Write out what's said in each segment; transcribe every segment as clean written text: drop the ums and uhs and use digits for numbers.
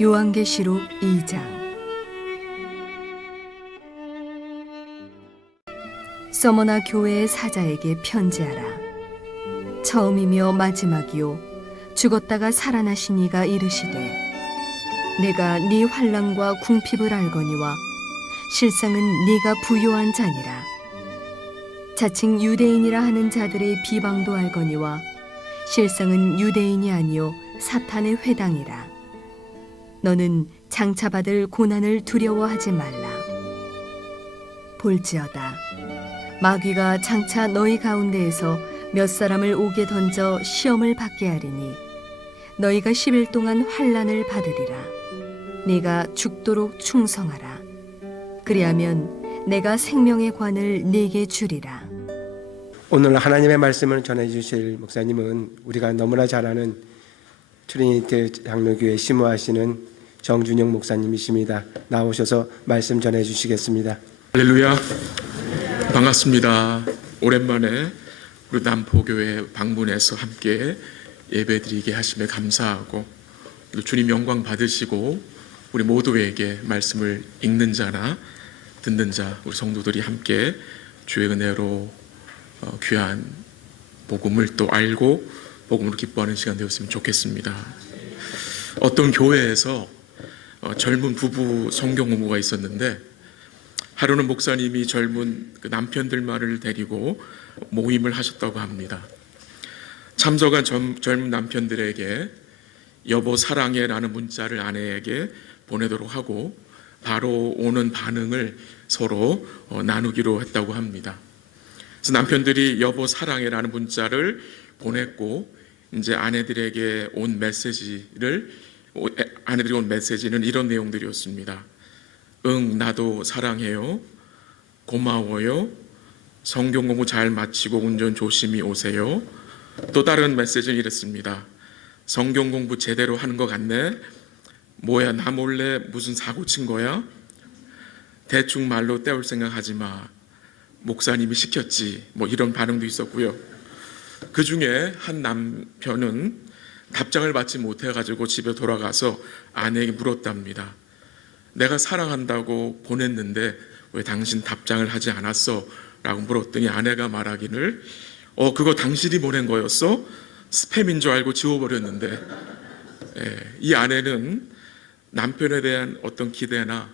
요한계시록 2장. 서머나 교회의 사자에게 편지하라. 처음이며 마지막이요 죽었다가 살아나신 이가 이르시되, 내가 네 환난과 궁핍을 알거니와 실상은 네가 부요한 자니라. 자칭 유대인이라 하는 자들의 비방도 알거니와 실상은 유대인이 아니요 사탄의 회당이라. 너는 장차받을 고난을 두려워하지 말라. 볼지어다, 마귀가 장차 너희 가운데에서 몇 사람을 옥에 던져 시험을 받게 하리니 너희가 10일 동안 환난을 받으리라. 네가 죽도록 충성하라. 그리하면 내가 생명의 관을 네게 주리라. 오늘 하나님의 말씀을 전해주실 목사님은 우리가 너무나 잘 아는 트리니티 장로교회 심호하시는 정준영 목사님이십니다. 나오셔서 말씀 전해주시겠습니다. 할렐루야, 반갑습니다. 오랜만에 우리 남포교회 방문해서 함께 예배드리게 하심에 감사하고, 주님 영광 받으시고 우리 모두에게 말씀을 읽는 자나 듣는 자 우리 성도들이 함께 주의 은혜로 귀한 복음을 또 알고 복음으로 기뻐하는 시간 되었으면 좋겠습니다. 어떤 교회에서 젊은 부부 성경 공부가 있었는데, 하루는 목사님이 젊은 그 남편들만을 데리고 모임을 하셨다고 합니다. 참석한 젊은 남편들에게 여보 사랑해 라는 문자를 아내에게 보내도록 하고 바로 오는 반응을 서로 나누기로 했다고 합니다. 그래서 남편들이 여보 사랑해 라는 문자를 보냈고, 이제 아내들이 온 메시지는 이런 내용들이었습니다. 응, 나도 사랑해요. 고마워요. 성경 공부 잘 마치고 운전 조심히 오세요. 또 다른 메시지는 이랬습니다. 성경 공부 제대로 하는 것 같네. 뭐야, 나 몰래 무슨 사고 친 거야? 대충 말로 때울 생각하지 마. 목사님이 시켰지. 뭐 이런 반응도 있었고요. 그 중에 한 남편은 답장을 받지 못해가지고 집에 돌아가서 아내에게 물었답니다. 내가 사랑한다고 보냈는데 왜 당신 답장을 하지 않았어? 라고 물었더니 아내가 말하기를, 그거 당신이 보낸 거였어? 스팸인 줄 알고 지워버렸는데. 이 아내는 남편에 대한 어떤 기대나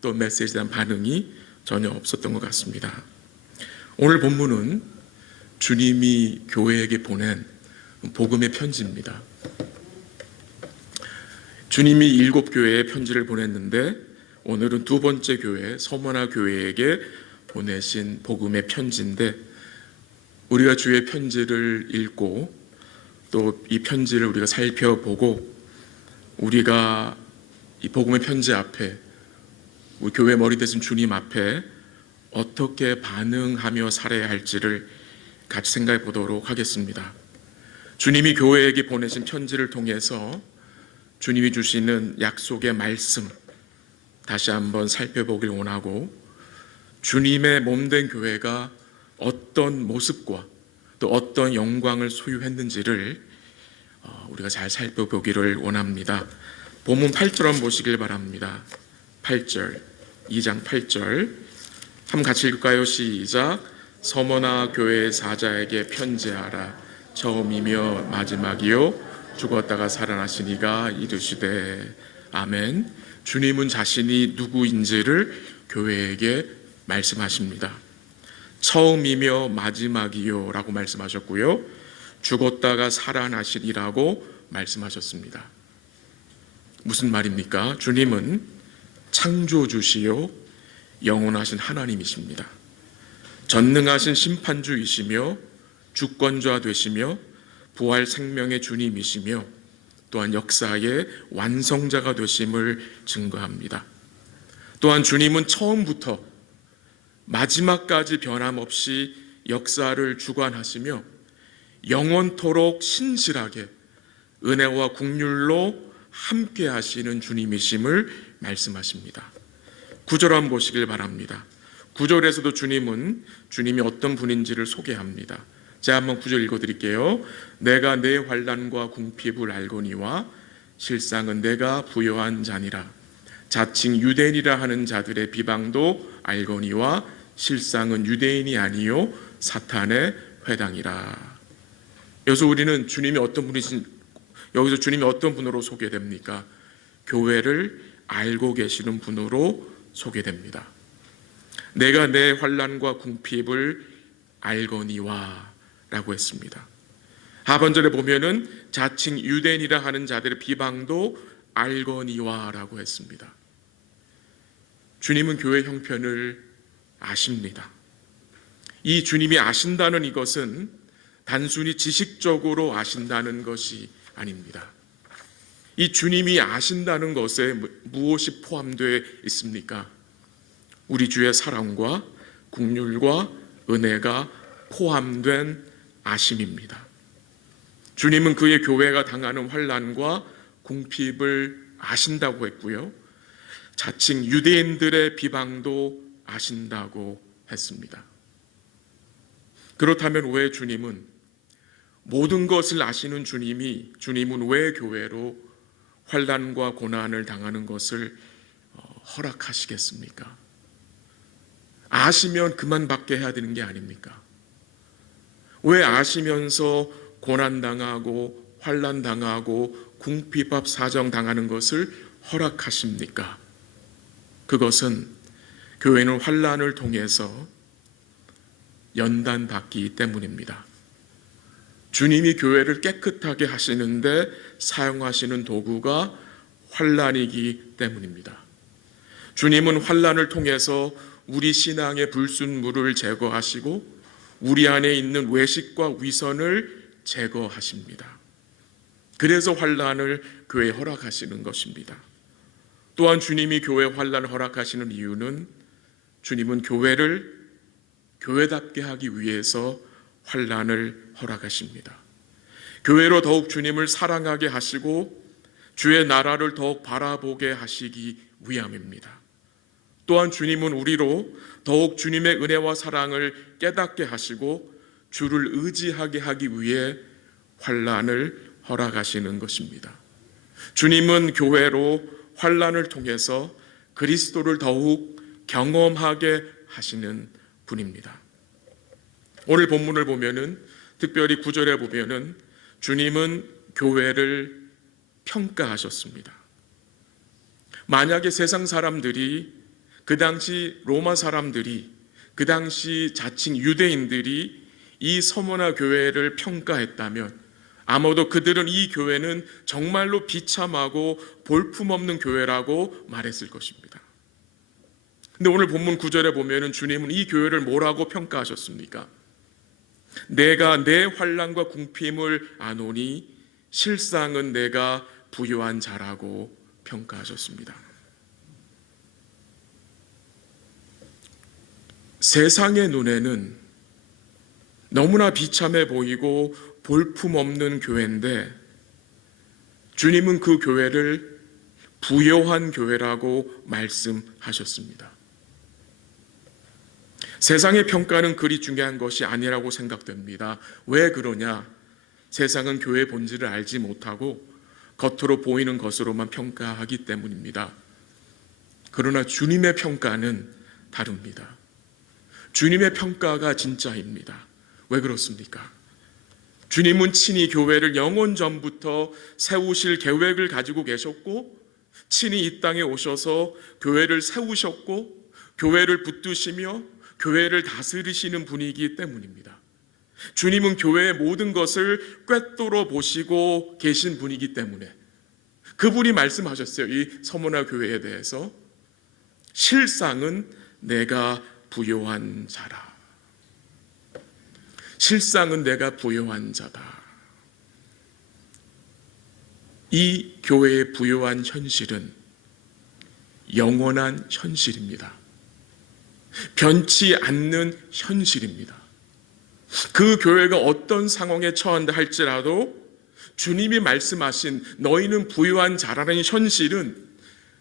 또 메시지에 대한 반응이 전혀 없었던 것 같습니다. 오늘 본문은 주님이 교회에게 보낸 복음의 편지입니다. 주님이 7교회에 편지를 보냈는데, 오늘은 두 번째 교회 서머나 교회에게 보내신 복음의 편지인데, 우리가 주의 편지를 읽고 또 이 편지를 우리가 살펴보고, 우리가 이 복음의 편지 앞에 우리 교회 머리 대신 주님 앞에 어떻게 반응하며 살아야 할지를 같이 생각해 보도록 하겠습니다. 주님이 교회에게 보내신 편지를 통해서 주님이 주시는 약속의 말씀 다시 한번 살펴보길 원하고, 주님의 몸된 교회가 어떤 모습과 또 어떤 영광을 소유했는지를 우리가 잘 살펴보기를 원합니다. 본문 8절 한번 보시길 바랍니다. 8절, 2장 8절 한번 같이 읽을까요? 시작. 서머나 교회의 사자에게 편지하라. 처음이며 마지막이요 죽었다가 살아나신 이가 이르시되. 아멘. 주님은 자신이 누구인지를 교회에게 말씀하십니다. 처음이며 마지막이요 라고 말씀하셨고요, 죽었다가 살아나시리라고 말씀하셨습니다. 무슨 말입니까? 주님은 창조주시요 영원하신 하나님이십니다. 전능하신 심판주이시며 주권자 되시며 부활 생명의 주님이시며 또한 역사의 완성자가 되심을 증거합니다. 또한 주님은 처음부터 마지막까지 변함없이 역사를 주관하시며 영원토록 신실하게 은혜와 긍휼로 함께 하시는 주님이심을 말씀하십니다. 9절 한번 보시길 바랍니다. 9절에서도 주님이 어떤 분인지를 소개합니다. 제가 한번 9절 읽어드릴게요. 내가 내 환난과 궁핍을 알거니와 실상은 내가 부요한 자니라. 자칭 유대인이라 하는 자들의 비방도 알거니와 실상은 유대인이 아니요 사탄의 회당이라. 여기서 우리는 주님이 어떤 분이신, 여기서 주님이 어떤 분으로 소개됩니까? 교회를 알고 계시는 분으로 소개됩니다. 내가 내 환난과 궁핍을 알거니와 라고 했습니다. 하반절에 보면은 자칭 유대인이라 하는 자들의 비방도 알거니와 라고 했습니다. 주님은 교회 형편을 아십니다. 이 주님이 아신다는 이것은 단순히 지식적으로 아신다는 것이 아닙니다. 이 주님이 아신다는 것에 무엇이 포함되어 있습니까? 우리 주의 사랑과 긍휼과 은혜가 포함된 아심입니다. 주님은 그의 교회가 당하는 환난과 궁핍을 아신다고 했고요. 자칭 유대인들의 비방도 아신다고 했습니다. 그렇다면 왜 주님은, 모든 것을 아시는 주님은 왜 교회로 환난과 고난을 당하는 것을 허락하시겠습니까? 아시면 그만 받게 해야 되는 게 아닙니까? 왜 아시면서 고난당하고 환난당하고 궁핍 사정 당하는 것을 허락하십니까? 그것은 교회는 환난을 통해서 연단받기 때문입니다. 주님이 교회를 깨끗하게 하시는데 사용하시는 도구가 환난이기 때문입니다. 주님은 환난을 통해서 우리 신앙의 불순물을 제거하시고 우리 안에 있는 외식과 위선을 제거하십니다. 그래서 환난을 교회에 허락하시는 것입니다. 또한 주님이 교회 환난을 허락하시는 이유는 주님은 교회를 교회답게 하기 위해서 환난을 허락하십니다. 교회로 더욱 주님을 사랑하게 하시고 주의 나라를 더욱 바라보게 하시기 위함입니다. 또한 주님은 우리로 더욱 주님의 은혜와 사랑을 깨닫게 하시고 주를 의지하게 하기 위해 환난을 허락하시는 것입니다. 주님은 교회로 환난을 통해서 그리스도를 더욱 경험하게 하시는 분입니다. 오늘 본문을 보면은, 특별히 9절에 보면은 주님은 교회를 평가하셨습니다. 만약에 세상 사람들이, 그 당시 로마 사람들이, 그 당시 자칭 유대인들이 이 서머나 교회를 평가했다면 아마도 그들은 이 교회는 정말로 비참하고 볼품없는 교회라고 말했을 것입니다. 근데 오늘 본문 9절에 보면은 주님은 이 교회를 뭐라고 평가하셨습니까? 내가 내 환난과 궁핍을 아노니 실상은 내가 부요한 자라고 평가하셨습니다. 세상의 눈에는 너무나 비참해 보이고 볼품없는 교회인데 주님은 그 교회를 부요한 교회라고 말씀하셨습니다. 세상의 평가는 그리 중요한 것이 아니라고 생각됩니다. 왜 그러냐? 세상은 교회의 본질을 알지 못하고 겉으로 보이는 것으로만 평가하기 때문입니다. 그러나 주님의 평가는 다릅니다. 주님의 평가가 진짜입니다. 왜 그렇습니까? 주님은 친히 교회를 영원 전부터 세우실 계획을 가지고 계셨고 친히 이 땅에 오셔서 교회를 세우셨고 교회를 붙드시며 교회를 다스리시는 분이기 때문입니다. 주님은 교회의 모든 것을 꿰뚫어 보시고 계신 분이기 때문에 그분이 말씀하셨어요. 이 서머나 교회에 대해서 실상은 내가 부요한 자라. 실상은 내가 부요한 자다. 이 교회의 부요한 현실은 영원한 현실입니다. 변치 않는 현실입니다. 그 교회가 어떤 상황에 처한다 할지라도 주님이 말씀하신 너희는 부요한 자라는 현실은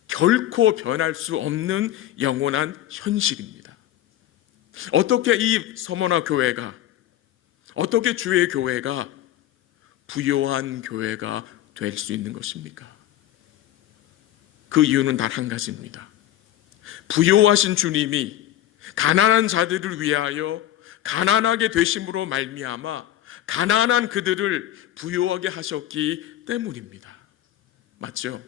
결코 변할 수 없는 영원한 현실입니다. 어떻게 이 서머나 교회가, 어떻게 주의 교회가 부요한 교회가 될 수 있는 것입니까? 그 이유는 단 한 가지입니다. 부요하신 주님이 가난한 자들을 위하여 가난하게 되심으로 말미암아 가난한 그들을 부요하게 하셨기 때문입니다. 맞죠?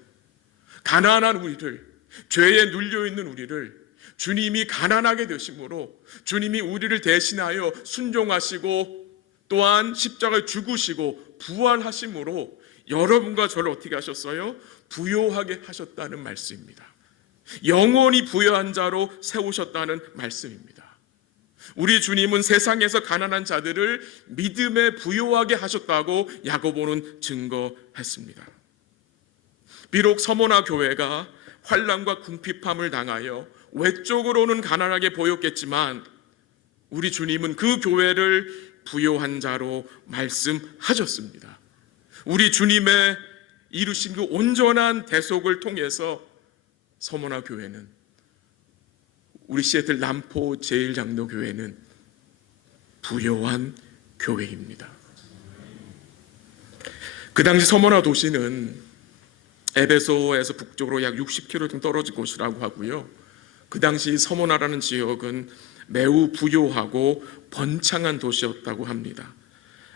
가난한 우리를, 죄에 눌려있는 우리를 주님이 가난하게 되심으로 주님이 우리를 대신하여 순종하시고 또한 십자가에 죽으시고 부활하심으로 여러분과 저를 어떻게 하셨어요? 부요하게 하셨다는 말씀입니다. 영원히 부요한 자로 세우셨다는 말씀입니다. 우리 주님은 세상에서 가난한 자들을 믿음에 부요하게 하셨다고 야고보는 증거했습니다. 비록 서모나 교회가 환난과 궁핍함을 당하여 외적으로는 가난하게 보였겠지만 우리 주님은 그 교회를 부요한 자로 말씀하셨습니다. 우리 주님의 이루신 그 온전한 대속을 통해서 서모나 교회는, 우리 시애틀 남포 제1장로교회는 부요한 교회입니다. 그 당시 서모나 도시는 에베소에서 북쪽으로 약 60km 좀 떨어진 곳이라고 하고요. 그 당시 서모나라는 지역은 매우 부요하고 번창한 도시였다고 합니다.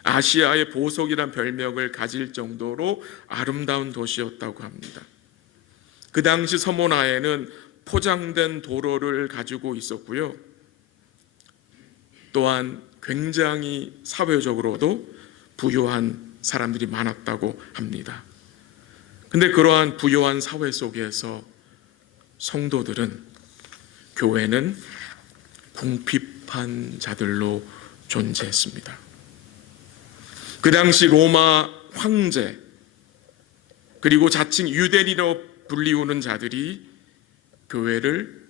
아시아의 보석이란 별명을 가질 정도로 아름다운 도시였다고 합니다. 그 당시 서모나에는 포장된 도로를 가지고 있었고요. 또한 굉장히 사회적으로도 부유한 사람들이 많았다고 합니다. 근데 그러한 부유한 사회 속에서 성도들은, 교회는 궁핍한 자들로 존재했습니다. 그 당시 로마 황제 그리고 자칭 유대인으로 불리우는 자들이 교회를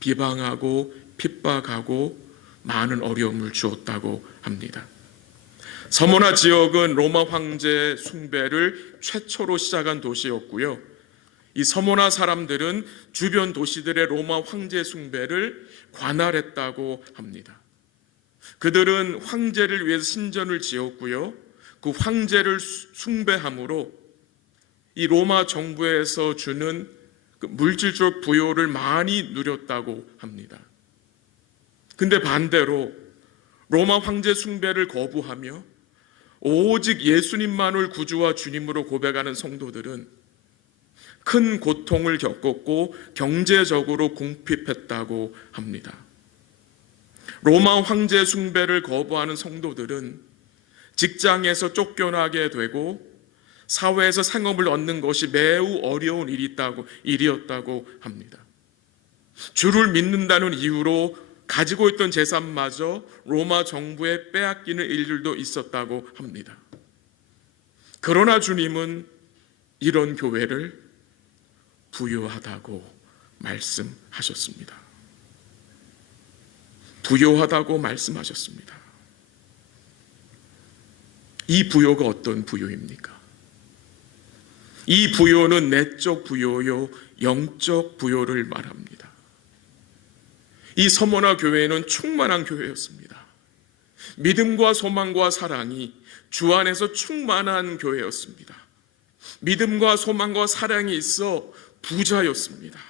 비방하고 핍박하고 많은 어려움을 주었다고 합니다. 서모나 지역은 로마 황제 숭배를 최초로 시작한 도시였고요. 이 서모나 사람들은 주변 도시들의 로마 황제 숭배를 관할했다고 합니다. 그들은 황제를 위해서 신전을 지었고요. 그 황제를 숭배함으로 이 로마 정부에서 주는 그 물질적 부요를 많이 누렸다고 합니다. 근데 반대로 로마 황제 숭배를 거부하며 오직 예수님만을 구주와 주님으로 고백하는 성도들은 큰 고통을 겪었고 경제적으로 궁핍했다고 합니다. 로마 황제 숭배를 거부하는 성도들은 직장에서 쫓겨나게 되고 사회에서 생업을 얻는 것이 매우 어려운 일이었다고 합니다. 주를 믿는다는 이유로 가지고 있던 재산마저 로마 정부에 빼앗기는 일들도 있었다고 합니다. 그러나 주님은 이런 교회를 부유하다고 말씀하셨습니다. 부유하다고 말씀하셨습니다. 이 부요가 어떤 부요입니까? 이 부요는 내적 부요요, 영적 부요를 말합니다. 이 서모나 교회는 충만한 교회였습니다. 믿음과 소망과 사랑이 주 안에서 충만한 교회였습니다. 믿음과 소망과 사랑이 있어 부자였습니다.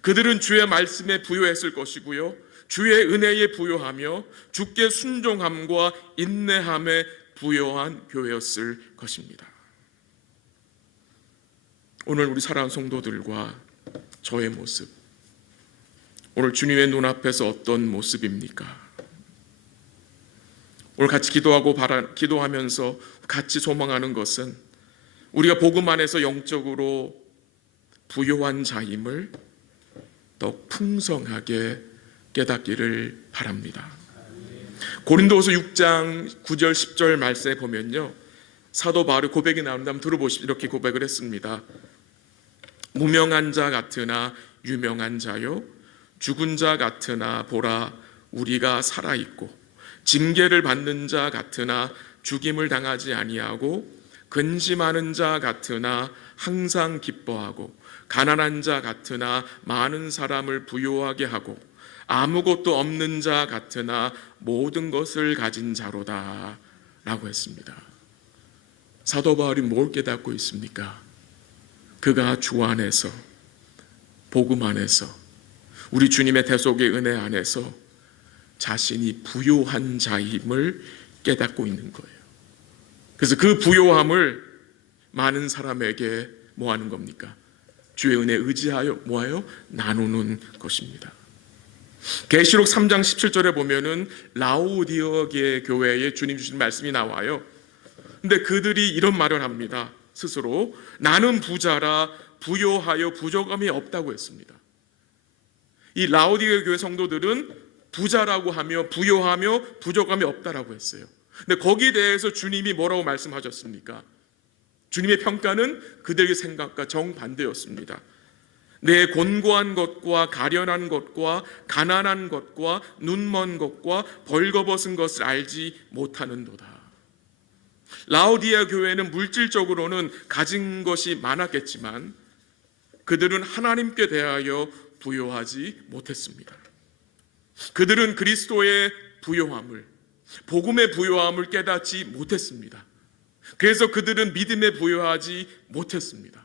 그들은 주의 말씀에 부요했을 것이고요, 주의 은혜에 부요하며 주께 순종함과 인내함에 부요한 교회였을 것입니다. 오늘 우리 사랑하는 성도들과 저의 모습, 오늘 주님의 눈앞에서 어떤 모습입니까? 오늘 같이 기도하면서 같이 소망하는 것은 우리가 복음 안에서 영적으로 부요한 자임을 더 풍성하게 깨닫기를 바랍니다. 고린도후서 6장 9절 10절 말씀에 보면요, 사도 바울의 고백이 나오는데 한번 들어보십시오. 이렇게 고백을 했습니다. 무명한 자 같으나 유명한 자요, 죽은 자 같으나 보라 우리가 살아있고, 징계를 받는 자 같으나 죽임을 당하지 아니하고, 근심하는 자 같으나 항상 기뻐하고, 가난한 자 같으나 많은 사람을 부요하게 하고, 아무것도 없는 자 같으나 모든 것을 가진 자로다 라고 했습니다. 사도 바울이 뭘 깨닫고 있습니까? 그가 주 안에서 복음 안에서, 우리 주님의 대속의 은혜 안에서 자신이 부요한 자임을 깨닫고 있는 거예요. 그래서 그 부요함을 많은 사람에게 뭐 하는 겁니까? 주의 은혜에 의지하여 뭐하여? 나누는 것입니다. 계시록 3장 17절에 보면은 라오디아 교회에 주님 주신 말씀이 나와요. 근데 그들이 이런 말을 합니다. 스스로 나는 부자라 부요하여 부족함이 없다고 했습니다. 이 라오디아 교회 성도들은 부자라고 하며 부요하며 부족함이 없다라고 했어요. 근데 거기에 대해서 주님이 뭐라고 말씀하셨습니까? 주님의 평가는 그들의 생각과 정반대였습니다. 내 곤고한 것과 가련한 것과 가난한 것과 눈먼 것과 벌거벗은 것을 알지 못하는도다. 라오디아 교회는 물질적으로는 가진 것이 많았겠지만 그들은 하나님께 대하여 부요하지 못했습니다. 그들은 그리스도의 부요함을, 복음의 부요함을 깨닫지 못했습니다. 그래서 그들은 믿음에 부요하지 못했습니다.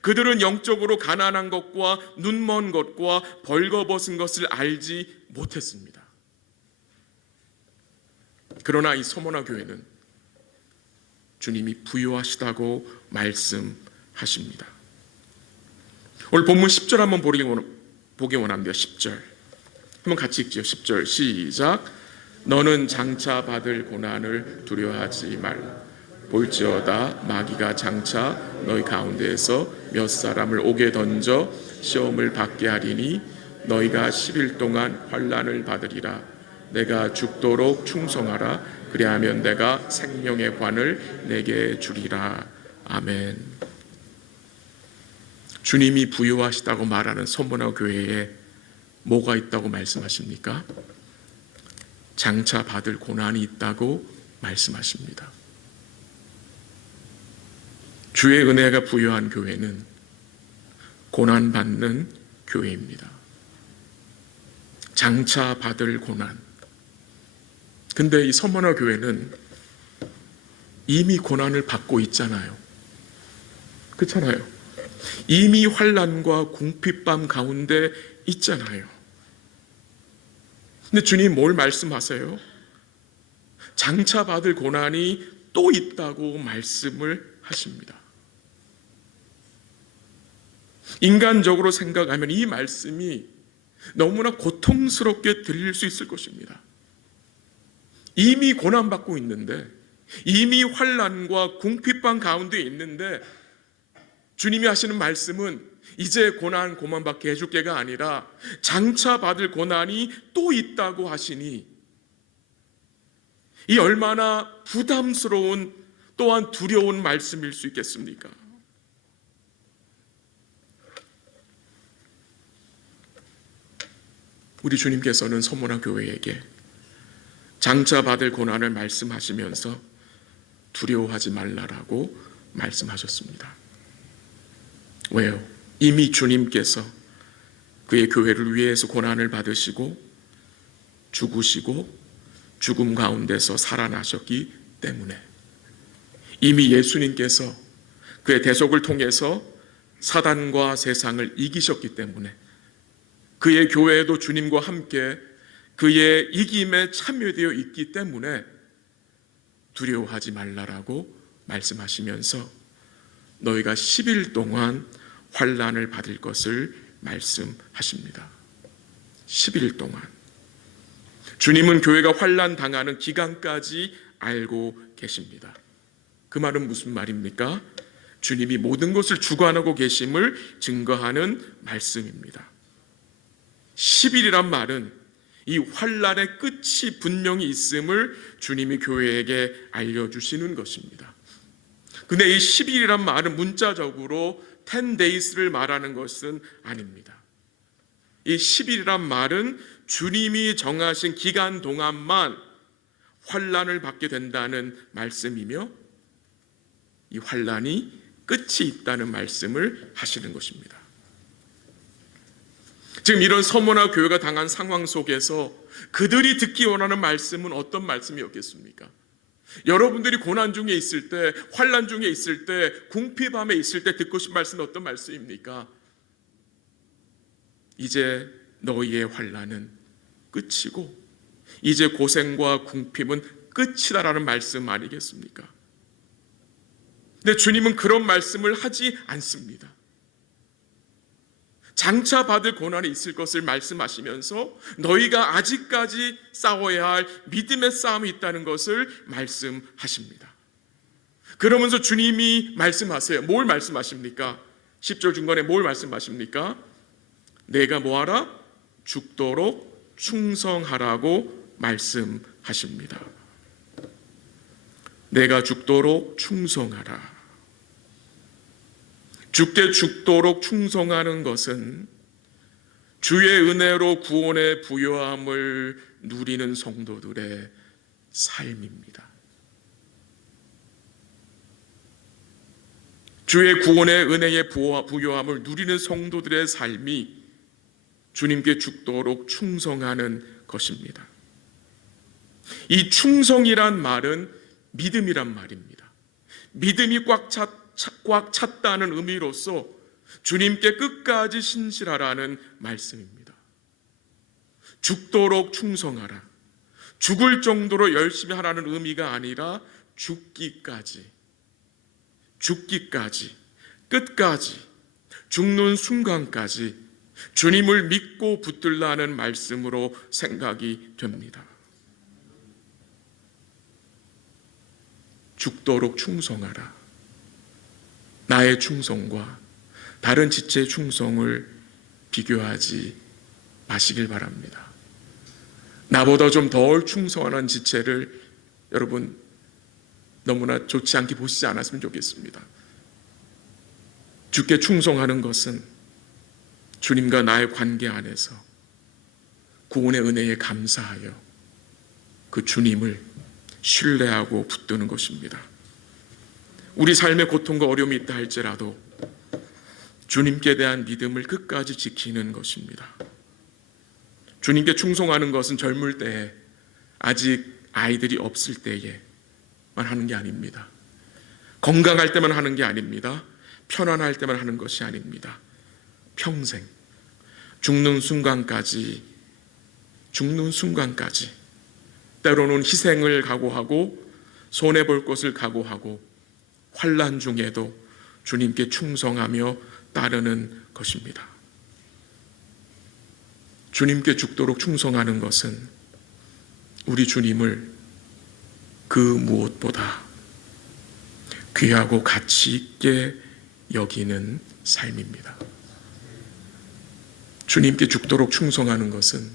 그들은 영적으로 가난한 것과 눈먼 것과 벌거벗은 것을 알지 못했습니다. 그러나 이 서머나 교회는 주님이 부요하시다고 말씀하십니다. 오늘 본문 10절 한번 보기 원합니다. 10절 한번 같이 읽죠. 10절 시작. 너는 장차 받을 고난을 두려워하지 말라. 볼지어다 마귀가 장차 너희 가운데에서 몇 사람을 옥에 던져 시험을 받게 하리니 너희가 10일 동안 환난을 받으리라. 내가 죽도록 충성하라. 그리하면 내가 생명의 관을 내게 주리라. 아멘. 주님이 부요하시다고 말하는 서머나 교회에 뭐가 있다고 말씀하십니까? 장차 받을 고난이 있다고 말씀하십니다. 주의 은혜가 부요한 교회는 고난받는 교회입니다. 장차 받을 고난. 근데 이 서머나 교회는 이미 고난을 받고 있잖아요. 그렇잖아요. 이미 환난과 궁핍감 가운데 있잖아요. 근데 주님 뭘 말씀하세요? 장차 받을 고난이 또 있다고 말씀을 하십니다. 인간적으로 생각하면 이 말씀이 너무나 고통스럽게 들릴 수 있을 것입니다. 이미 고난받고 있는데, 이미 환난과 궁핍감 가운데 있는데 주님이 하시는 말씀은 이제 고난받게 해줄 게가 아니라 장차 받을 고난이 또 있다고 하시니 이 얼마나 부담스러운 또한 두려운 말씀일 수 있겠습니까? 우리 주님께서는 서머나 교회에게 장차 받을 고난을 말씀하시면서 두려워하지 말라라고 말씀하셨습니다. 왜요? 이미 주님께서 그의 교회를 위해서 고난을 받으시고 죽으시고 죽음 가운데서 살아나셨기 때문에, 이미 예수님께서 그의 대속을 통해서 사단과 세상을 이기셨기 때문에 그의 교회도 주님과 함께 그의 이김에 참여되어 있기 때문에 두려워하지 말라라고 말씀하시면서 너희가 10일 동안 환난을 받을 것을 말씀하십니다. 10일 동안. 주님은 교회가 환난 당하는 기간까지 알고 계십니다. 그 말은 무슨 말입니까? 주님이 모든 것을 주관하고 계심을 증거하는 말씀입니다. 10일이란 말은 이 환난의 끝이 분명히 있음을 주님이 교회에게 알려주시는 것입니다. 근데 이 10일이란 말은 문자적으로 10days를 말하는 것은 아닙니다. 이 10일이란 말은 주님이 정하신 기간 동안만 환난을 받게 된다는 말씀이며 이 환난이 끝이 있다는 말씀을 하시는 것입니다. 지금 이런 서머나 교회가 당한 상황 속에서 그들이 듣기 원하는 말씀은 어떤 말씀이었겠습니까? 여러분들이 고난 중에 있을 때, 환난 중에 있을 때, 궁핍함에 있을 때 듣고 싶은 말씀은 어떤 말씀입니까? 이제 너희의 환난은 끝이고 이제 고생과 궁핍은 끝이다라는 말씀 아니겠습니까? 근데 주님은 그런 말씀을 하지 않습니다. 장차 받을 고난이 있을 것을 말씀하시면서 너희가 아직까지 싸워야 할 믿음의 싸움이 있다는 것을 말씀하십니다. 그러면서 주님이 말씀하세요. 뭘 말씀하십니까? 10절 중간에 뭘 말씀하십니까? 내가 뭐하라? 죽도록 충성하라고 말씀하십니다. 내가 죽도록 충성하라. 주께 죽도록 충성하는 것은 주의 은혜로 구원의 부요함을 누리는 성도들의 삶입니다. 주의 구원의 은혜의 부요함을 누리는 성도들의 삶이 주님께 죽도록 충성하는 것입니다. 이 충성이란 말은 믿음이란 말입니다. 믿음이 꽉 찼다는 의미로서 주님께 끝까지 신실하라는 말씀입니다. 죽도록 충성하라. 죽을 정도로 열심히 하라는 의미가 아니라 죽기까지, 끝까지, 죽는 순간까지 주님을 믿고 붙들라는 말씀으로 생각이 됩니다. 죽도록 충성하라. 나의 충성과 다른 지체의 충성을 비교하지 마시길 바랍니다. 나보다 좀 덜 충성하는 지체를 여러분 너무나 좋지 않게 보시지 않았으면 좋겠습니다. 주께 충성하는 것은 주님과 나의 관계 안에서 구원의 은혜에 감사하여 그 주님을 신뢰하고 붙드는 것입니다. 우리 삶의 고통과 어려움이 있다 할지라도 주님께 대한 믿음을 끝까지 지키는 것입니다. 주님께 충성하는 것은 젊을 때에, 아직 아이들이 없을 때에만 하는 게 아닙니다. 건강할 때만 하는 게 아닙니다. 편안할 때만 하는 것이 아닙니다. 평생 죽는 순간까지 때로는 희생을 각오하고 손해볼 것을 각오하고 환난 중에도 주님께 충성하며 따르는 것입니다. 주님께 죽도록 충성하는 것은 우리 주님을 그 무엇보다 귀하고 가치 있게 여기는 삶입니다. 주님께 죽도록 충성하는 것은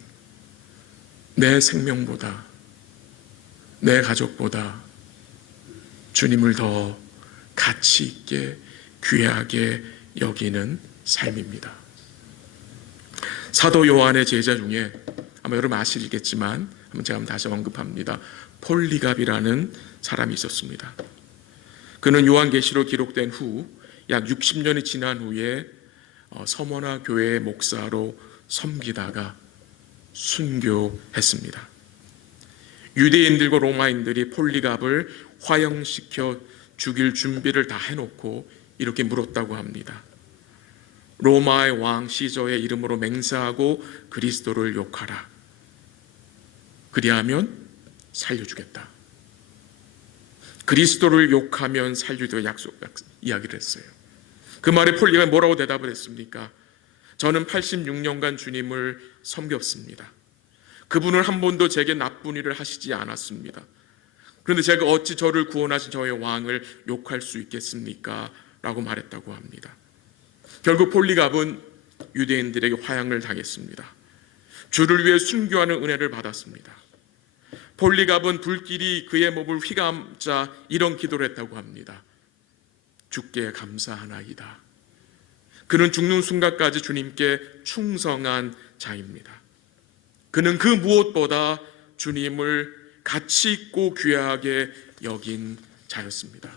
내 생명보다, 내 가족보다 주님을 더 가치 있게 귀하게 여기는 삶입니다. 사도 요한의 제자 중에 아마 여러분 아시겠지만 제가 다시 언급합니다. 폴리갑이라는 사람이 있었습니다. 그는 요한계시록 기록된 후 약 60년이 지난 후에 서머나 교회의 목사로 섬기다가 순교했습니다. 유대인들과 로마인들이 폴리갑을 화형시켜 죽일 준비를 다 해놓고 이렇게 물었다고 합니다. 로마의 왕 시저의 이름으로 맹세하고 그리스도를 욕하라. 그리하면 살려주겠다. 그리스도를 욕하면 살려주겠다 이야기를 했어요. 그 말에 폴리가 뭐라고 대답을 했습니까? 저는 86년간 주님을 섬겼습니다. 그분은 한 번도 제게 나쁜 일을 하시지 않았습니다. 그런데 제가 어찌 저를 구원하신 저의 왕을 욕할 수 있겠습니까? 라고 말했다고 합니다. 결국 폴리갑은 유대인들에게 화형을 당했습니다. 주를 위해 순교하는 은혜를 받았습니다. 폴리갑은 불길이 그의 몸을 휘감자 이런 기도를 했다고 합니다. 주께 감사하나이다. 그는 죽는 순간까지 주님께 충성한 자입니다. 그는 그 무엇보다 주님을 가치 있고 귀하게 여긴 자였습니다.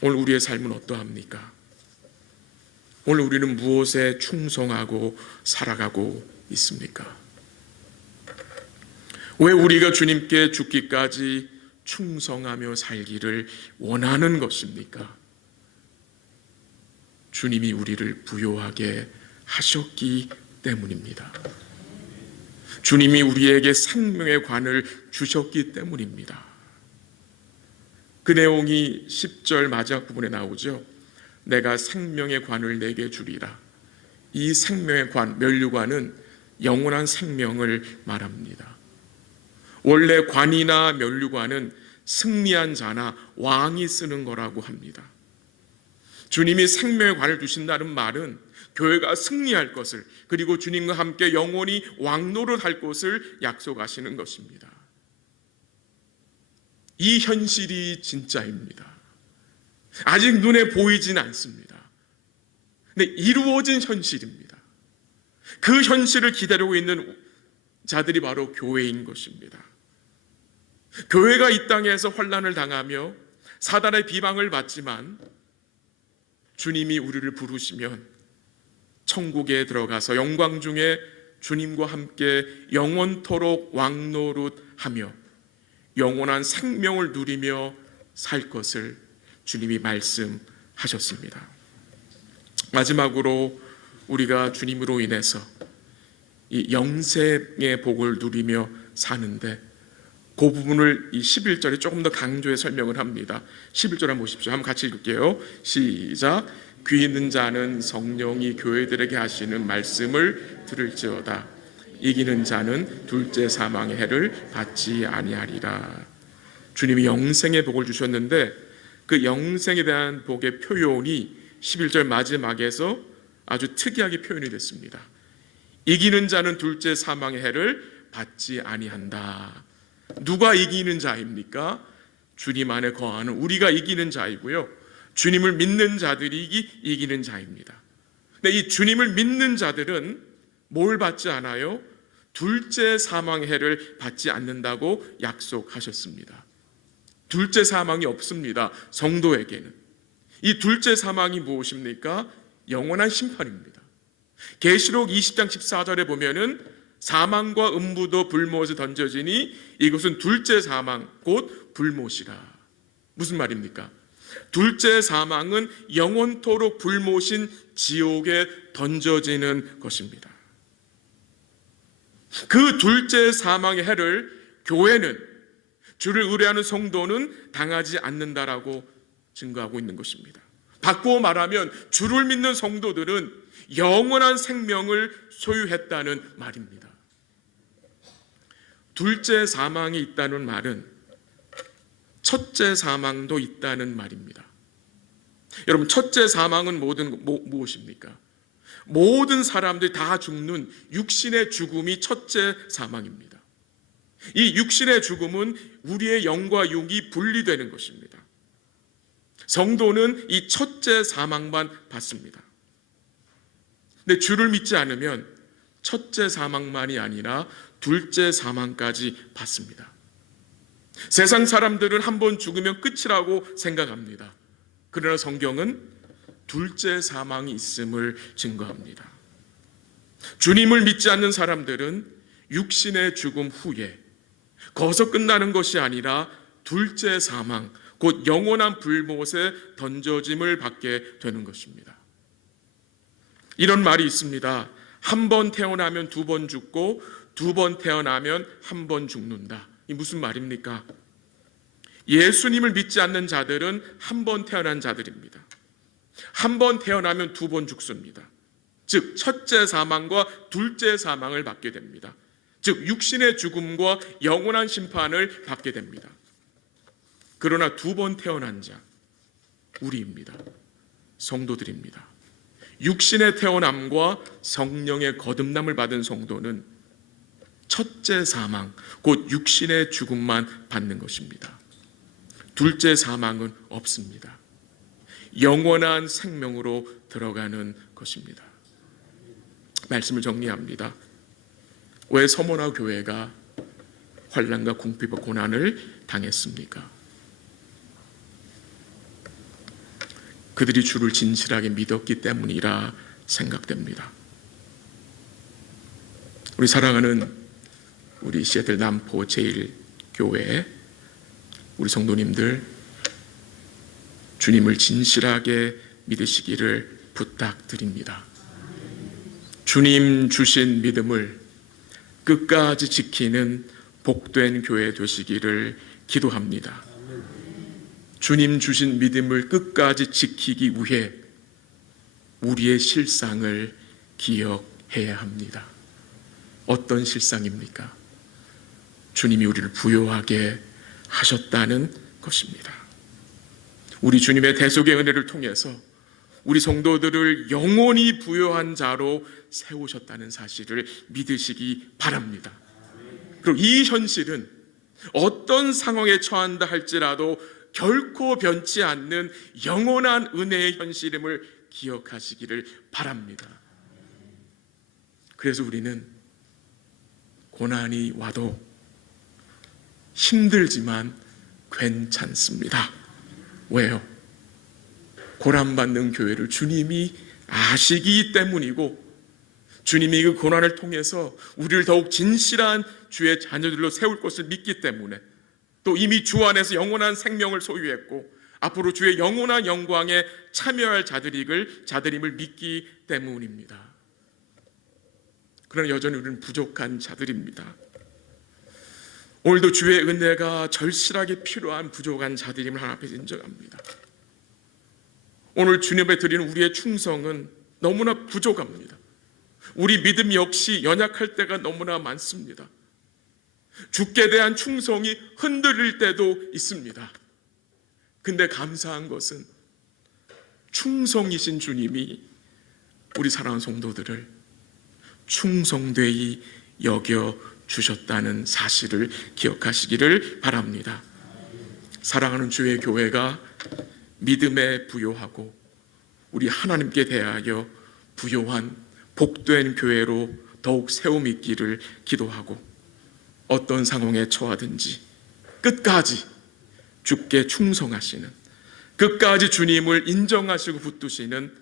오늘 우리의 삶은 어떠합니까? 오늘 우리는 무엇에 충성하고 살아가고 있습니까? 왜 우리가 주님께 죽기까지 충성하며 살기를 원하는 것입니까? 주님이 우리를 부요하게 하셨기 때문입니다. 주님이 우리에게 생명의 관을 주셨기 때문입니다. 그 내용이 10절 마지막 부분에 나오죠. 내가 생명의 관을 내게 주리라. 이 생명의 관, 면류관은 영원한 생명을 말합니다. 원래 관이나 면류관은 승리한 자나 왕이 쓰는 거라고 합니다. 주님이 생명의 관을 주신다는 말은 교회가 승리할 것을, 그리고 주님과 함께 영원히 왕노릇할 것을 약속하시는 것입니다. 이 현실이 진짜입니다. 아직 눈에 보이진 않습니다. 근데 이루어진 현실입니다. 그 현실을 기다리고 있는 자들이 바로 교회인 것입니다. 교회가 이 땅에서 환난을 당하며 사단의 비방을 받지만 주님이 우리를 부르시면 천국에 들어가서 영광 중에 주님과 함께 영원토록 왕노릇하며 영원한 생명을 누리며 살 것을 주님이 말씀하셨습니다. 마지막으로 우리가 주님으로 인해서 이 영생의 복을 누리며 사는데 그 부분을 이 11절에 조금 더 강조해 설명을 합니다. 11절 한번 보십시오. 한번 같이 읽을게요. 시작. 귀 있는 자는 성령이 교회들에게 하시는 말씀을 들을지어다. 이기는 자는 둘째 사망의 해를 받지 아니하리라. 주님이 영생의 복을 주셨는데 그 영생에 대한 복의 표현이 11절 마지막에서 아주 특이하게 표현이 됐습니다. 이기는 자는 둘째 사망의 해를 받지 아니한다. 누가 이기는 자입니까? 주님 안에 거하는 우리가 이기는 자이고요, 주님을 믿는 자들이 이기는 자입니다. 근데 이 주님을 믿는 자들은 뭘 받지 않아요? 둘째 사망의 해를 받지 않는다고 약속하셨습니다. 둘째 사망이 없습니다. 성도에게는. 이 둘째 사망이 무엇입니까? 영원한 심판입니다. 계시록 20장 14절에 보면은 사망과 음부도 불못에 던져지니 이것은 둘째 사망 곧 불못이라. 무슨 말입니까? 둘째 사망은 영원토록 불못인 지옥에 던져지는 것입니다. 그 둘째 사망의 해를 교회는, 주를 의뢰하는 성도는 당하지 않는다라고 증거하고 있는 것입니다. 바꾸어 말하면 주를 믿는 성도들은 영원한 생명을 소유했다는 말입니다. 둘째 사망이 있다는 말은 첫째 사망도 있다는 말입니다. 여러분, 첫째 사망은 무엇입니까? 모든 사람들이 다 죽는 육신의 죽음이 첫째 사망입니다. 이 육신의 죽음은 우리의 영과 육이 분리되는 것입니다. 성도는 이 첫째 사망만 받습니다. 근데 주를 믿지 않으면 첫째 사망만이 아니라 둘째 사망까지 받습니다. 세상 사람들은 한 번 죽으면 끝이라고 생각합니다. 그러나 성경은 둘째 사망이 있음을 증거합니다. 주님을 믿지 않는 사람들은 육신의 죽음 후에 거기서 끝나는 것이 아니라 둘째 사망, 곧 영원한 불못에 던져짐을 받게 되는 것입니다. 이런 말이 있습니다. 한 번 태어나면 두 번 죽고 두 번 태어나면 한 번 죽는다. 이 무슨 말입니까? 예수님을 믿지 않는 자들은 한 번 태어난 자들입니다. 한 번 태어나면 두 번 죽습니다. 즉 첫째 사망과 둘째 사망을 받게 됩니다. 즉 육신의 죽음과 영원한 심판을 받게 됩니다. 그러나 두 번 태어난 자, 우리입니다. 성도들입니다. 육신의 태어남과 성령의 거듭남을 받은 성도는 첫째 사망, 곧 육신의 죽음만 받는 것입니다. 둘째 사망은 없습니다. 영원한 생명으로 들어가는 것입니다. 말씀을 정리합니다. 왜 서머나 교회가 환난과 궁핍과 고난을 당했습니까? 그들이 주를 진실하게 믿었기 때문이라 생각됩니다. 우리 사랑하는 우리 시애틀 남포 제1교회 우리 성도님들, 주님을 진실하게 믿으시기를 부탁드립니다. 주님 주신 믿음을 끝까지 지키는 복된 교회 되시기를 기도합니다. 주님 주신 믿음을 끝까지 지키기 위해 우리의 실상을 기억해야 합니다. 어떤 실상입니까? 주님이 우리를 부요하게 하셨다는 것입니다. 우리 주님의 대속의 은혜를 통해서 우리 성도들을 영원히 부요한 자로 세우셨다는 사실을 믿으시기 바랍니다. 그리고 이 현실은 어떤 상황에 처한다 할지라도 결코 변치 않는 영원한 은혜의 현실임을 기억하시기를 바랍니다. 그래서 우리는 고난이 와도 힘들지만 괜찮습니다. 왜요? 고난받는 교회를 주님이 아시기 때문이고, 주님이 그 고난을 통해서 우리를 더욱 진실한 주의 자녀들로 세울 것을 믿기 때문에, 또 이미 주 안에서 영원한 생명을 소유했고 앞으로 주의 영원한 영광에 참여할 자들임을 믿기 때문입니다. 그러나 여전히 우리는 부족한 자들입니다. 오늘도 주의 은혜가 절실하게 필요한 부족한 자들임을 하나 앞에서 인정합니다. 오늘 주님 앞에 드리는 우리의 충성은 너무나 부족합니다. 우리 믿음 역시 연약할 때가 너무나 많습니다. 주께 대한 충성이 흔들릴 때도 있습니다. 근데 감사한 것은 충성이신 주님이 우리 사랑하는 성도들을 충성되이 여겨 주셨다는 사실을 기억하시기를 바랍니다. 사랑하는 주의 교회가 믿음에 부요하고 우리 하나님께 대하여 부요한 복된 교회로 더욱 세움 있기를 기도하고, 어떤 상황에 처하든지 끝까지 주께 충성하시는, 끝까지 주님을 인정하시고 붙드시는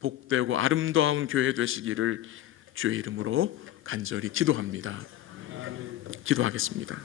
복되고 아름다운 교회 되시기를 주의 이름으로 간절히 기도합니다. 기도하겠습니다.